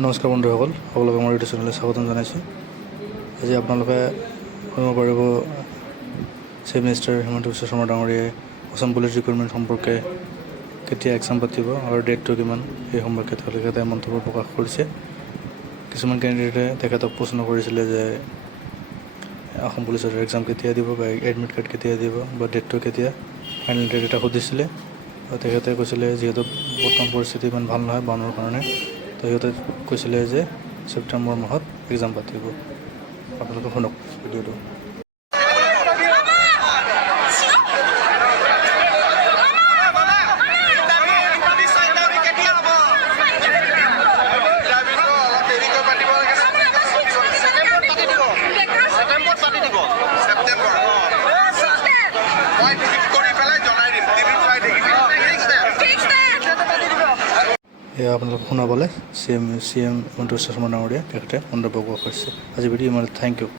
নমস্কাৰ বন্ধুসকল, সকলোকে আমাৰ ইউটিউব চেনেললৈ স্বাগতম জনাইছোঁ। আজি আপোনালোকে শুনিব পাৰিব চিফ মিনিষ্টাৰ হিমন্ত বিশ্ব শৰ্মা ডাঙৰীয়াই অসম পুলিচ ৰিক্ৰুটমেণ্ট সম্পৰ্কে কেতিয়া এক্সাম পাতিব আৰু ডেটটো কিমান, সেই সম্পৰ্কে তেওঁলোকে এটা মন্তব্য প্ৰকাশ কৰিছে। কিছুমান কেণ্ডিডেটে তেখেতক প্ৰশ্ন কৰিছিলে যে অসম পুলিচৰ এক্সাম কেতিয়া দিব বা এডমিট কাৰ্ড কেতিয়া দিব বা ডেটটো কেতিয়া, ফাইনেল ডেট এটা সুধিছিলে। তেখেতে কৈছিলে যিহেতু বৰ্তমান পৰিস্থিতি ইমান ভাল নহয় বানৰ কাৰণে, তো সিহঁতে কৈছিলে যে ছেপ্টেম্বৰ মাহত এক্সাম পাতিব। আপোনালোকে শুনক ভিডিঅ'টো। এয়া আপোনালোকে শুনা পালে চি এম হিমন্ত বিশ্ব শৰ্মা ডাঙৰীয়া তেখেতে মন্তব্য প্ৰকাশ কৰিছে। আজি ভিডিঅ' ইমানে, থেংক ইউ।